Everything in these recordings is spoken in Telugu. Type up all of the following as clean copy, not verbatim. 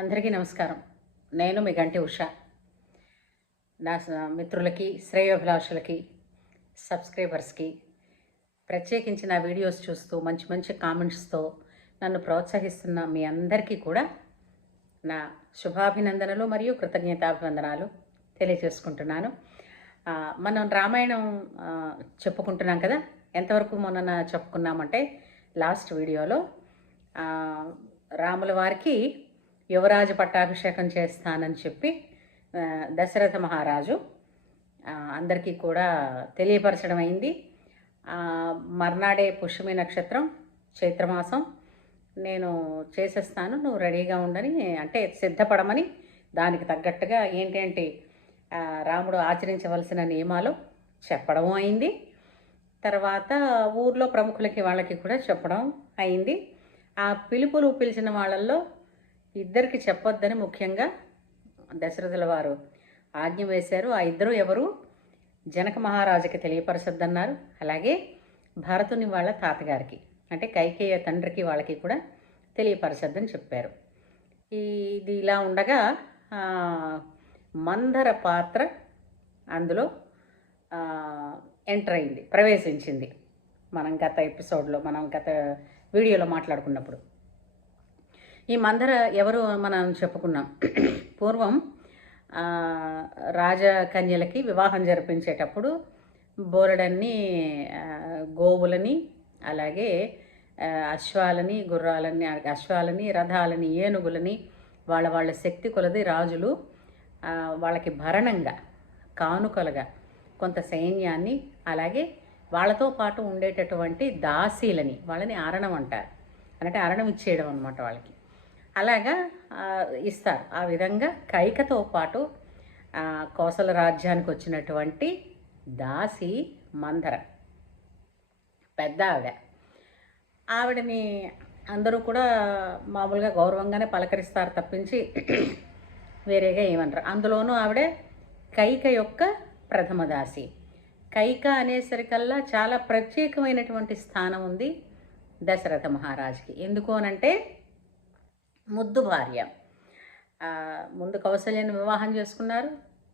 అందరికీ నమస్కారం. నేను మీ గంటి ఉష. నా మిత్రులకి, శ్రేయోభిలాషులకి, సబ్స్క్రైబర్స్కి ప్రత్యేకించి నా వీడియోస్ చూస్తూ మంచి మంచి కామెంట్స్తో నన్ను ప్రోత్సహిస్తున్న మీ అందరికీ కూడా నా శుభాభినందనలు మరియు కృతజ్ఞతాభివందనాలు తెలియజేసుకుంటున్నాను. మనం రామాయణం చెప్పుకుంటున్నాం కదా. ఎంతవరకు మొన్న చెప్పుకున్నామంటే లాస్ట్ వీడియోలో రాముల వారికి యువరాజు పట్టాభిషేకం చేస్తానని చెప్పి దశరథ మహారాజు అందరికీ కూడా తెలియపరచడం అయింది. మర్నాడే పుష్యమి నక్షత్రం, చైత్రమాసం, నేను చేసేస్తాను, నువ్వు రెడీగా ఉండని, అంటే సిద్ధపడమని, దానికి తగ్గట్టుగా ఏంటంటే రాముడు ఆచరించవలసిన నియమాలు చెప్పడం అయింది. తర్వాత ఊర్లో ప్రముఖులకి వాళ్ళకి కూడా చెప్పడం అయింది. ఆ పిలిచిన వాళ్ళల్లో ఇద్దరికి చెప్పొద్దని ముఖ్యంగా దశరథుల వారు ఆజ్ఞ వేశారు. ఆ ఇద్దరు ఎవరు? జనక మహారాజుకి తెలియపరచొద్దన్నారు. అలాగే భరతుని వాళ్ళ తాతగారికి, అంటే కైకేయ తండ్రికి, వాళ్ళకి కూడా తెలియపరచొద్దని చెప్పారు. ఇది ఇలా ఉండగా మందర పాత్ర అందులో ఎంటర్ అయింది, ప్రవేశించింది. మనం గత ఎపిసోడ్లో, మనం గత వీడియోలో మాట్లాడుకున్నప్పుడు ఈ మందర ఎవరు మనం చెప్పుకున్నాం. పూర్వం రాజకన్యలకి వివాహం జరిపించేటప్పుడు బోలెడన్ని గోవులని, అలాగే అశ్వాలని, గుర్రాలని, అశ్వాలని, రథాలని, ఏనుగులని వాళ్ళ శక్తి కొలది రాజులు వాళ్ళకి భరణంగా, కానుకలుగా కొంత సైన్యాన్ని, అలాగే వాళ్ళతో పాటు ఉండేటటువంటి దాసీలని, వాళ్ళని ఆరణం అంటారు. అంటే ఆరణం ఇచ్చేయడం అనమాట వాళ్ళకి. అలాగా ఇస్తారు. ఆ విధంగా కైకతో పాటు కోసల రాజ్యానికి వచ్చినటువంటి దాసి మందర, పెద్ద ఆవిడని అందరూ కూడా మామూలుగా గౌరవంగానే పలకరిస్తారు తప్పించి వేరేగా ఏమనరు. అందులోనూ ఆవిడ కైక యొక్క ప్రథమ దాసి. కైక అనేసరికల్లా చాలా ప్రత్యేకమైనటువంటి స్థానం ఉంది దశరథ మహారాజుకి. ఎందుకు అనంటే ముద్దు భార్య. ముందు కౌసల్యని వివాహం చేసుకున్నారు,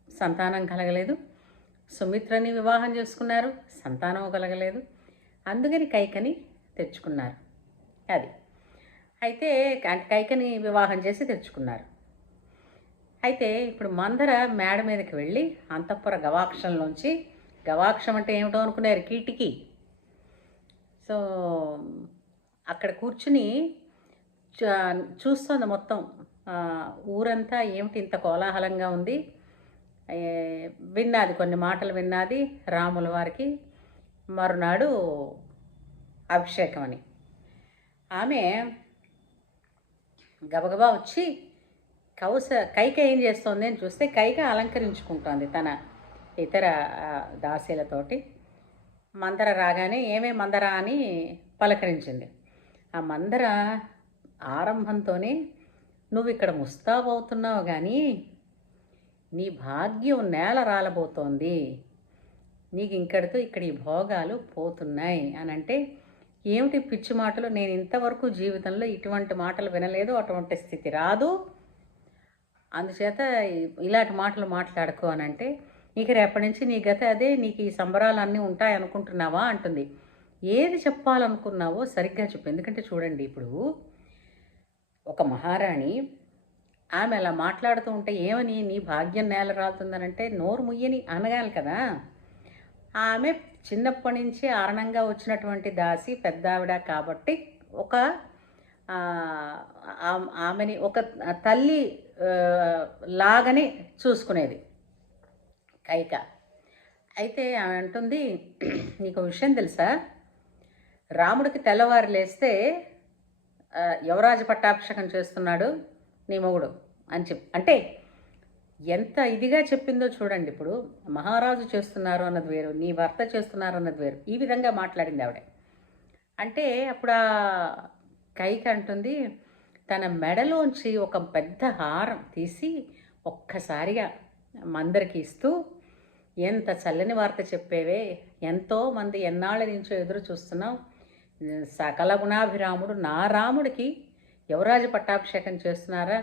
సంతానం కలగలేదు. సుమిత్రని వివాహం చేసుకున్నారు, సంతానం కలగలేదు. అందుకని కైకని తెచ్చుకున్నారు. అది అయితే కైకని వివాహం చేసి తెచ్చుకున్నారు. అయితే ఇప్పుడు మందర మేడ మీదకి వెళ్ళి అంతఃపుర గవాక్షంలోంచి, గవాక్షం అంటే ఏమిటో అనుకున్నారు, కీటికి. సో అక్కడ కూర్చుని చూస్తుంది మొత్తం ఊరంతా. ఏమిటి ఇంత కోలాహలంగా ఉంది? విన్నది, కొన్ని మాటలు విన్నది. రాముల వారికి మరునాడు అభిషేకం అని. ఆమె గబగబా వచ్చి కైక ఏం చేస్తోంది అని చూస్తే, కైక అలంకరించుకుంటోంది తన ఇతర దాసీలతోటి. మందర రాగానే ఏమే మందర అని పలకరించింది. ఆ మందర ఆరంభంతోనే, నువ్వు ఇక్కడ ముస్తాబవుతున్నావు కానీ నీ భాగ్యం నేల రాలబోతోంది, నీకు ఇంకడితో ఇక్కడ ఈ భోగాలు పోతున్నాయి అని అంటే, ఏమిటి పిచ్చి మాటలు, నేను ఇంతవరకు జీవితంలో ఇటువంటి మాటలు వినలేదు, అటువంటి స్థితి రాదు, అందుచేత ఇలాంటి మాటలు మాట్లాడుకో అని అంటే, నీకు రేపటి నుంచి నీ గత అదే, నీకు ఈ సంబరాలన్నీ ఉంటాయి అనుకుంటున్నావా అంటుంది. ఏది చెప్పాలనుకున్నావో సరిగ్గా చెప్పు. ఎందుకంటే చూడండి, ఇప్పుడు ఒక మహారాణి ఆమె అలా మాట్లాడుతూ ఉంటే ఏమని, నీ భాగ్యం నేల రాలుతుందనంటే నోరు ముయ్యని అనగాలి కదా. ఆమె చిన్నప్పటి నుంచి ఆరణంగా వచ్చినటువంటి దాసి, పెద్ద ఆవిడ కాబట్టి ఆమెని ఒక తల్లి లాగానే చూసుకునేది కైక. అయితే ఆమె అంటుంది, నీకు విషయం తెలుసా, రాముడికి తెల్లవారు లేస్తే యువరాజు పట్టాభిషేకం చేస్తున్నాడు నీ మొగుడు అని అంటే ఎంత ఇదిగా చెప్పిందో చూడండి. ఇప్పుడు మహారాజు చేస్తున్నారు అన్నది వేరు, నీ భర్త చేస్తున్నారు అన్నది వేరు. ఈ విధంగా మాట్లాడింది ఆవిడ. అంటే అప్పుడు ఆ కైక అంటుంది, తన మెడలోంచి ఒక పెద్ద హారం తీసి ఒక్కసారిగా మందరికి ఇస్తూ, ఎంత చల్లని వార్త చెప్పేవే, ఎంతోమంది ఎన్నాళ్ళ నుంచో ఎదురు చూస్తున్నావు, సకల గుణాభిరాముడు నా రాముడికి యువరాజు పట్టాభిషేకం చేస్తున్నారా,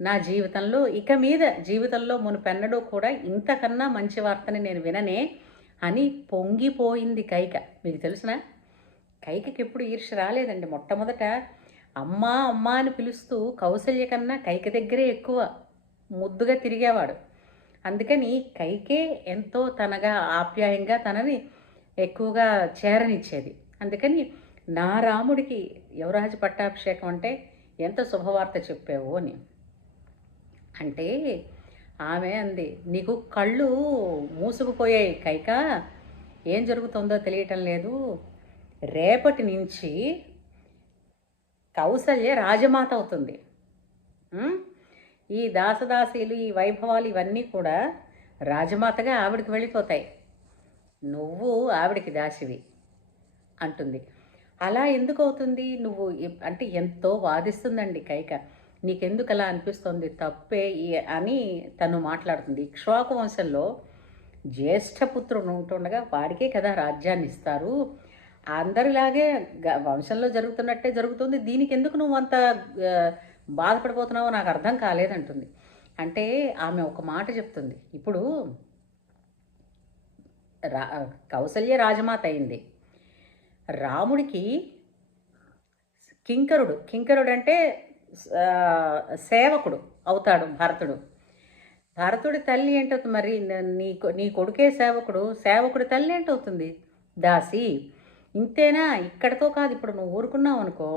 నా జీవితంలో ఇక మీద జీవితంలో మునుపెన్నడూ కూడా ఇంతకన్నా మంచి వార్తని నేను విననే అని పొంగిపోయింది కైక. మీకు తెలుసునా? కైకకి ఎప్పుడు ఈర్ష్య రాలేదండి. మొట్టమొదట అమ్మా అమ్మా అని పిలుస్తూ కౌసల్య కన్నా కైక దగ్గరే ఎక్కువ ముద్దుగా తిరిగేవాడు. అందుకని కైకే ఎంతో తనగా ఆప్యాయంగా తనని ఎక్కువగా చేరనిచ్చేది. అందుకని నా రాముడికి యువరాజ పట్టాభిషేకం అంటే ఎంత శుభవార్త చెప్పావు అని అంటే ఆమె అంది, నీకు కళ్ళు మూసుకుపోయాయి కైక, ఏం జరుగుతుందో తెలియటం లేదు. రేపటి నుంచి కౌసల్య రాజమాత అవుతుంది. ఈ దాసదాసీలు ఈ వైభవాలు ఇవన్నీ కూడా రాజమాతగా ఆవిడికి వెళ్ళిపోతాయి. నువ్వు ఆవిడికి దాసివి అంటుంది. అలా ఎందుకు అవుతుంది? నువ్వు అంటే ఎంతో వాదిస్తుందండి కైక. నీకెందుకు అలా అనిపిస్తుంది? తప్పే అని తను మాట్లాడుతుంది. ఇక్ష్వాకు వంశంలో జ్యేష్ఠపుత్రుడు ఉంటుండగా వాడికే కదా రాజ్యాన్ని ఇస్తారు. అందరిలాగే వంశంలో జరుగుతున్నట్టే జరుగుతుంది. దీనికి ఎందుకు నువ్వు అంత బాధపడిపోతున్నావో నాకు అర్థం కాలేదంటుంది. అంటే ఆమె ఒక మాట చెప్తుంది. ఇప్పుడు కౌసల్య రాజమాత అయింది. రాముడికి కింకరుడు అంటే సేవకుడు అవుతాడు భరతుడు. భరతుడి తల్లి ఏంటవుతుంది? మరి నీ కొడుకే సేవకుడి తల్లి ఏంటవుతుంది? దాసి. ఇంతేనా? ఇక్కడతో కాదు. ఇప్పుడు నువ్వు ఊరుకున్నావు అనుకో,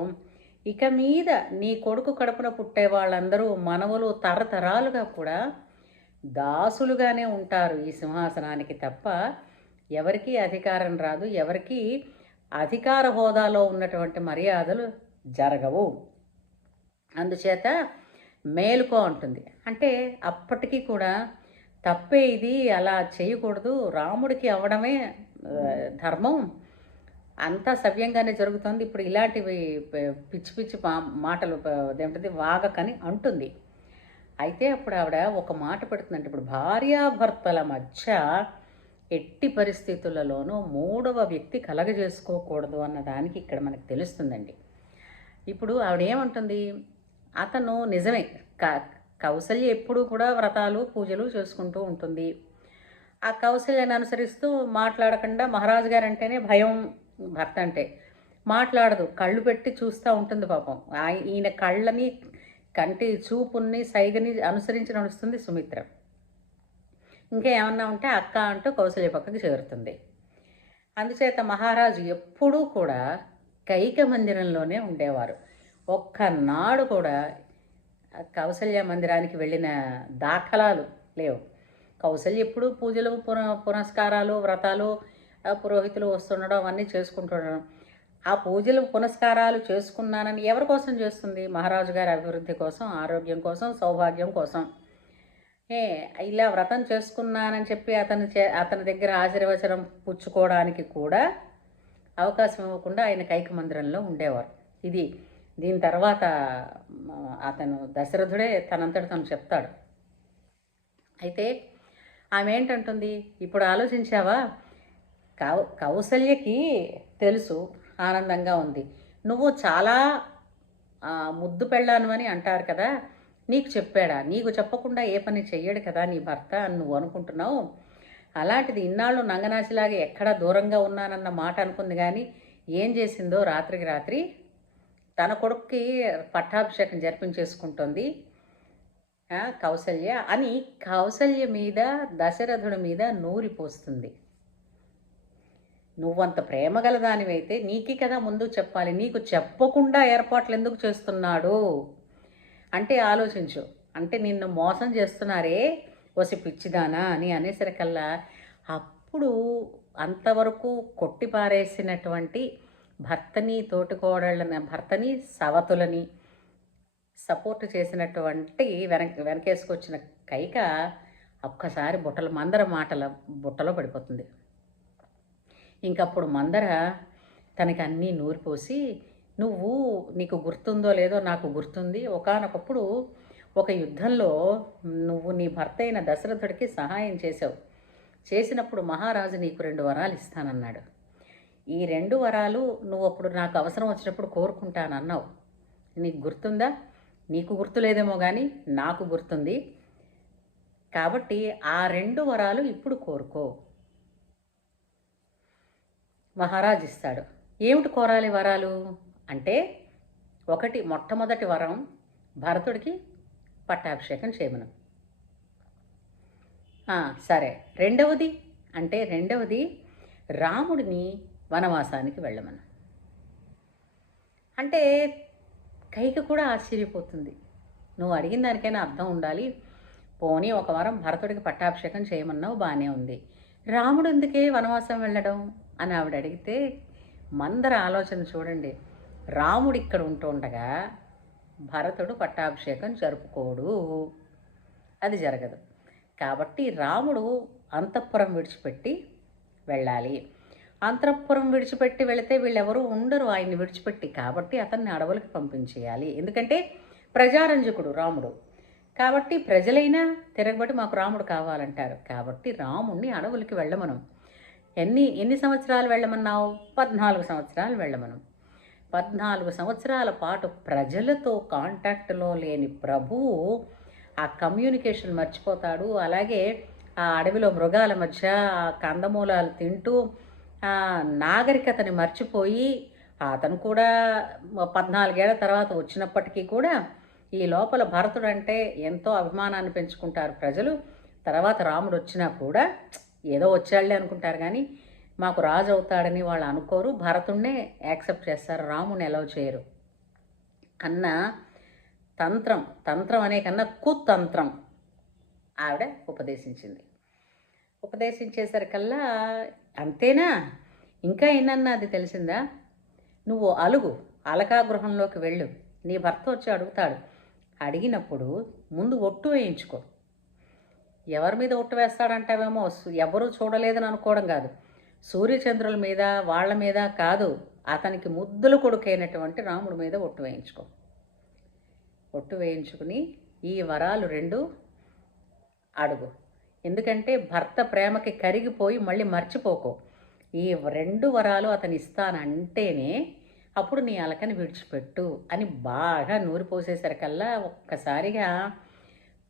ఇక మీద నీ కొడుకు కడుపున పుట్టే వాళ్ళందరూ మనవలు తరతరాలుగా కూడా దాసులుగానే ఉంటారు ఈ సింహాసనానికి తప్ప ఎవరికీ అధికారం రాదు. ఎవరికీ అధికార హోదాలో ఉన్నటువంటి మర్యాదలు జరగవు. అందుచేత మేలుకో అంటుంది. అంటే అప్పటికీ కూడా తప్పే ఇది, అలా చేయకూడదు, రాముడికి అవ్వడమే ధర్మం, అంతా సవ్యంగానే జరుగుతుంది. ఇప్పుడు ఇలాంటివి పిచ్చి పిచ్చి మాటలు ఏమిటది వాగకని అంటుంది. అయితే అప్పుడు ఆవిడ ఒక మాట పెడుతుందంటే, ఇప్పుడు భార్యాభర్తల మధ్య ఎట్టి పరిస్థితులలోనూ మూడవ వ్యక్తి కలగజేసుకోకూడదు అన్న దానికి ఇక్కడ మనకు తెలుస్తుందండి. ఇప్పుడు ఆవిడ ఏమంటుంది? అతను నిజమే, కౌసల్య ఎప్పుడూ కూడా వ్రతాలు పూజలు చేసుకుంటూ ఉంటుంది. ఆ కౌసల్యాన్ని అనుసరిస్తూ మాట్లాడకుండా, మహారాజు గారు అంటేనే భయం భర్త అంటే, మాట్లాడదు, కళ్ళు పెట్టి చూస్తూ ఉంటుంది పాపం. ఈయన కళ్ళని కంటి చూపుని సైగని అనుసరించి నడుస్తుంది సుమిత్ర. ఇంకా ఏమన్నా ఉంటే అక్క అంటూ కౌసల్య పక్కకి చేరుతుంది. అందుచేత మహారాజు ఎప్పుడూ కూడా కైక మందిరంలోనే ఉండేవారు. ఒక్కనాడు కూడా కౌసల్య మందిరానికి వెళ్ళిన దాఖలాలు లేవు. కౌసల్య ఎప్పుడు పూజలు పునస్కారాలు వ్రతాలు పురోహితులు వస్తుండడం అవన్నీ చేసుకుంటుండడం. ఆ పూజలు పునస్కారాలు చేసుకున్నానని ఎవరి కోసం చేస్తుంది? మహారాజు గారి అభివృద్ధి కోసం, ఆరోగ్యం కోసం, సౌభాగ్యం కోసం. ఇలా వ్రతం చేసుకున్నానని చెప్పి అతని దగ్గర ఆశీర్వచనం పుచ్చుకోవడానికి కూడా అవకాశం ఇవ్వకుండా ఆయన కైక మందిరంలో ఉండేవారు. దీని తర్వాత అతను దశరథుడే తనంతటి తను చెప్తాడు. అయితే ఆమె ఏంటంటుంది? ఇప్పుడు ఆలోచించావా? కౌసల్యకి తెలుసు, ఆనందంగా ఉంది. నువ్వు చాలా ముద్దు పెళ్ళాను అని అంటారు కదా, నీకు చెప్పాడా? నీకు చెప్పకుండా ఏ పని చెయ్యడు కదా నీ భర్త అని నువ్వు అనుకుంటున్నావు. అలాంటిది ఇన్నాళ్ళు నంగనాచిలాగా ఎక్కడా దూరంగా ఉన్నానన్న మాట అనుకుంది. కానీ ఏం చేసిందో రాత్రికి రాత్రి తన కొడుక్కి పట్టాభిషేకం జరిపించేసుకుంటుంది కౌసల్య అని కౌసల్య మీద దశరథుడి మీద నూరిపోస్తుంది. నువ్వంత ప్రేమ గలదానివైతే నీకే కదా ముందు చెప్పాలి. నీకు చెప్పకుండా ఏర్పాట్లు ఎందుకు చేస్తున్నాడు అంటే ఆలోచించు. అంటే నిన్ను మోసం చేస్తున్నారే వసి పిచ్చిదానా అని అనేసరికల్లా అప్పుడు అంతవరకు కొట్టిపారేసినటువంటి భర్తని తోటికోడళ్ళని భర్తని సవతులని సపోర్ట్ చేసినటువంటి వెనకేసుకొచ్చిన కైక ఒక్కసారి మందర మాటల బుట్టలో పడిపోతుంది. ఇంకప్పుడు మందర తనకి అన్నీ నూరిపోసి, నీకు గుర్తుందో లేదో నాకు గుర్తుంది, ఒకానొకప్పుడు ఒక యుద్ధంలో నువ్వు నీ భర్త అయిన దశరథుడికి సహాయం చేసినప్పుడు మహారాజు నీకు 2 వరాలు ఇస్తానన్నాడు. ఈ 2 వరాలు నువ్వు అప్పుడు నాకు అవసరం వచ్చినప్పుడు కోరుకుంటానన్నావు. నీకు గుర్తుందా? నీకు గుర్తులేదేమో కానీ నాకు గుర్తుంది. కాబట్టి ఆ 2 వరాలు ఇప్పుడు కోరుకో. మహారాజు ఇస్తాడు. ఏమిటి కోరాలి వరాలు అంటే, మొట్టమొదటి వరం భరతుడికి పట్టాభిషేకం చేయమను. సరే. రెండవది రాముడిని వనవాసానికి వెళ్ళమను. అంటే కైక కూడా ఆశ్చర్యపోతుంది. నువ్వు అడిగిన దానికైనా అర్థం ఉండాలి. పోనీ ఒక వారం భరతుడికి పట్టాభిషేకం చేయమన్నావు, బాగానే ఉంది. రాముడు ఎందుకే వనవాసం వెళ్ళడం అని ఆవిడ అడిగితే, మందర ఆలోచన చూడండి. రాముడు ఇక్కడ ఉంటుండగా భరతుడు పట్టాభిషేకం జరుపుకోడు, అది జరగదు. కాబట్టి రాముడు అంతఃపురం విడిచిపెట్టి వెళ్ళాలి. అంతఃపురం విడిచిపెట్టి వెళితే వీళ్ళెవరూ ఉండరు ఆయన్ని విడిచిపెట్టి. కాబట్టి అతన్ని అడవులకు పంపించేయాలి. ఎందుకంటే ప్రజారంజకుడు రాముడు. కాబట్టి ప్రజలైనా తిరగబడి మాకు రాముడు కావాలంటారు. కాబట్టి రాముడిని అడవులకి వెళ్ళమను. ఎన్ని సంవత్సరాలు వెళ్ళమన్నావు? 14 సంవత్సరాలు వెళ్ళమను. 14 సంవత్సరాల పాటు ప్రజలతో కాంటాక్ట్లో లేని ప్రభువు ఆ కమ్యూనికేషన్ మర్చిపోతాడు. అలాగే ఆ అడవిలో మృగాల మధ్య ఆ కందమూలాలు తింటూ నాగరికతని మర్చిపోయి, అతను కూడా 14 ఏళ్ల తర్వాత వచ్చినప్పటికీ కూడా ఈ లోపల భరతుడు అంటే ఎంతో అభిమానాన్ని పెంచుకుంటారు ప్రజలు. తర్వాత రాముడు వచ్చినా కూడా ఏదో వచ్చాళ్లే అనుకుంటారు, కానీ మాకు రాజు అవుతాడని వాళ్ళు అనుకోరు. భరతుడినే యాక్సెప్ట్ చేస్తారు, రాముని ఎలవ్ చేయరు అన్న తంత్రం అనే కన్నా కుతంత్రం ఆవిడ ఉపదేశించేసరికల్లా అంతేనా, ఇంకా ఏనన్నా అది తెలిసిందా? నువ్వు అలకా గృహంలోకి వెళ్ళు. నీ భర్త వచ్చి అడుగుతాడు. అడిగినప్పుడు ముందు ఒట్టు వేయించుకో. ఎవరి మీద ఒట్టు వేస్తాడంటావేమో, ఎవరూ చూడలేదని అనుకోవడం కాదు, సూర్యచంద్రుల మీద వాళ్ళ మీద కాదు, అతనికి ముద్దుల కొడుకైనటువంటి రాముడి మీద ఒట్టు వేయించుకో. ఒట్టు వేయించుకుని ఈ వరాలు 2 అడుగు. ఎందుకంటే భర్త ప్రేమకి కరిగిపోయి మళ్ళీ మర్చిపోకో. ఈ 2 వరాలు అతను ఇస్తానంటేనే అప్పుడు నీ అలకని విడిచిపెట్టు అని బాగా నూరిపోసేసరికల్లా ఒక్కసారిగా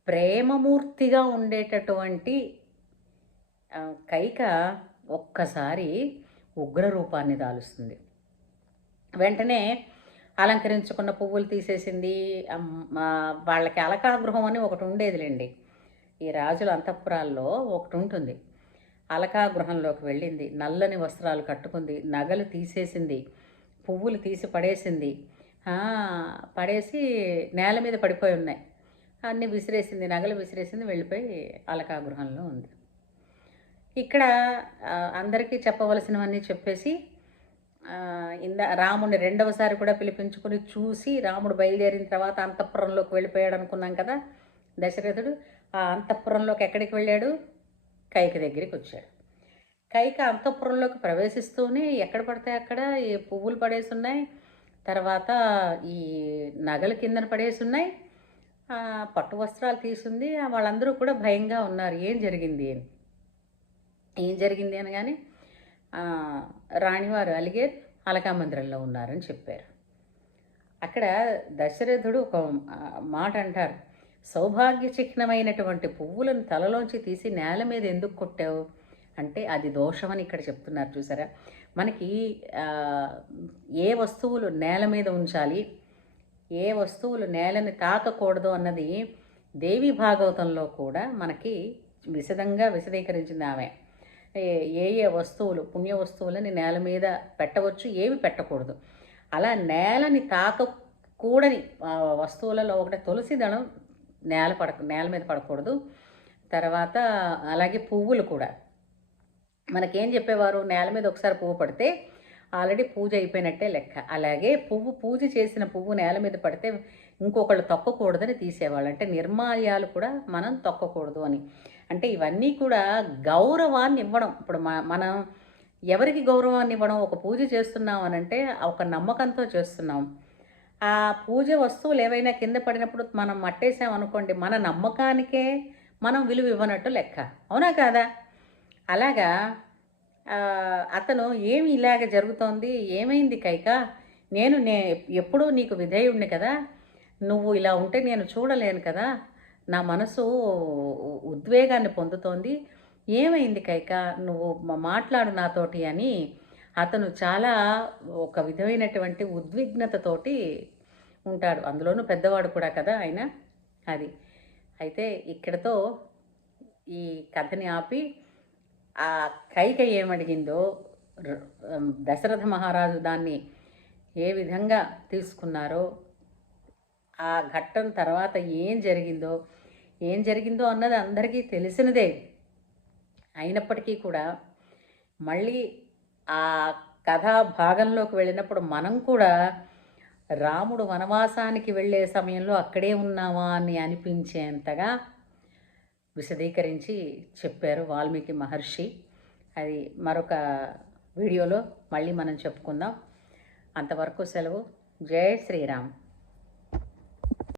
ప్రేమమూర్తిగా ఉండేటటువంటి కైక ఒక్కసారి ఉగ్రరూపాన్ని దాలుస్తుంది. వెంటనే అలంకరించుకున్న పువ్వులు తీసేసింది. వాళ్ళకి అలకాగృహం అని ఒకటి ఉండేదిలేండి, ఈ రాజుల అంతఃపురాల్లో ఒకటి ఉంటుంది. అలకాగృహంలోకి వెళ్ళింది. నల్లని వస్త్రాలు కట్టుకుంది, నగలు తీసేసింది, పువ్వులు తీసి పడేసింది. పడేసి నేల మీద పడిపోయి ఉన్నాయి, అన్నీ విసిరేసింది, నగలు విసిరేసింది, వెళ్ళిపోయి అలకాగృహంలో ఉంది. ఇక్కడ అందరికీ చెప్పవలసినవన్నీ చెప్పేసి రాముడిని రెండవసారి కూడా పిలిపించుకొని చూసి, రాముడు బయలుదేరిన తర్వాత అంతఃపురంలోకి వెళ్ళిపోయాడు అనుకున్నాం కదా దశరథుడు. ఆ అంతఃపురంలోకి ఎక్కడికి వెళ్ళాడు? కైక దగ్గరికి వచ్చాడు. కైక అంతఃపురంలోకి ప్రవేశిస్తూనే ఎక్కడ పడితే అక్కడ ఈ పువ్వులు పడేసి ఉన్నాయి, తర్వాత ఈ నగలు కిందన పడేసి ఉన్నాయి, పట్టు వస్త్రాలు తీసుంది. వాళ్ళందరూ కూడా భయంగా ఉన్నారు. ఏం జరిగింది అనగానే రాణివారు అలిగేరు, అలకా మందిరంలో ఉన్నారని చెప్పారు. అక్కడ దశరథుడు ఒక మాట అంటారు, సౌభాగ్య చిహ్నమైనటువంటి పువ్వులను తలలోంచి తీసి నేల మీద ఎందుకు కొట్టావు అంటే అది దోషమని ఇక్కడ చెప్తున్నారు. చూసారా, మనకి ఏ వస్తువులు నేల మీద ఉంచాలి, ఏ వస్తువులు నేలని తాకకూడదు అన్నది దేవి భాగవతంలో కూడా మనకి విశదీకరించింది ఆమె. ఏ వస్తువులు పుణ్య వస్తువులని నేల మీద పెట్టవచ్చు, ఏవి పెట్టకూడదు. అలా నేలని తాకకూడని వస్తువులలో ఒకటి తులసి దళం నేల మీద పడకూడదు. తర్వాత అలాగే పువ్వులు కూడా మనకేం చెప్పేవారు, నేల మీద ఒకసారి పువ్వు పడితే ఆల్రెడీ పూజ అయిపోయినట్టే లెక్క. అలాగే పూజ చేసిన పువ్వు నేల మీద పడితే ఇంకొకళ్ళు తొక్కకూడదని తీసేవాళ్ళు. అంటే నిర్మాల్యాలు కూడా మనం తొక్కకూడదు అని. అంటే ఇవన్నీ కూడా గౌరవాన్ని ఇవ్వడం. ఇప్పుడు మనం ఎవరికి గౌరవాన్ని ఇవ్వడం, ఒక పూజ చేస్తున్నాం అనంటే ఒక నమ్మకంతో చేస్తున్నాం. ఆ పూజ వస్తువులు ఏవైనా కింద పడినప్పుడు మనం మట్టేసాం అనుకోండి, మన నమ్మకానికే మనం విలువ ఇవ్వనట్టు లెక్క, అవునా కాదా? అలాగా అతను ఏమి ఇలాగ జరుగుతోంది, ఏమైంది కైక, నేను ఎప్పుడూ నీకు విధేయుణ్ణి కదా, నువ్వు ఇలా ఉంటే నేను చూడలేను కదా, నా మనసు ఉద్వేగాన్ని పొందుతోంది, ఏమైంది కైక, నువ్వు మాట్లాడు నాతోటి అని అతను చాలా ఒక విధమైనటువంటి ఉద్విగ్నతతోటి ఉంటాడు. అందులోనూ పెద్దవాడు కూడా కదా ఆయన. అది అయితే ఇక్కడతో ఈ కథని ఆపి ఆ కైక ఏమడిగిందో దశరథ మహారాజు దాన్ని ఏ విధంగా తీసుకున్నారో, ఆ ఘట్టం తర్వాత ఏం జరిగిందో అన్నది అందరికీ తెలిసినదే. అయినప్పటికీ కూడా మళ్ళీ ఆ కథా భాగంలోకి వెళ్ళినప్పుడు మనం కూడా రాముడు వనవాసానికి వెళ్ళే సమయంలో అక్కడే ఉన్నామా అని అనిపించేంతగా విశదీకరించి చెప్పారు వాల్మీకి మహర్షి. అది మరొక వీడియోలో మళ్ళీ మనం చెప్పుకుందాం. అంతవరకు సెలవు. జై శ్రీరామ్.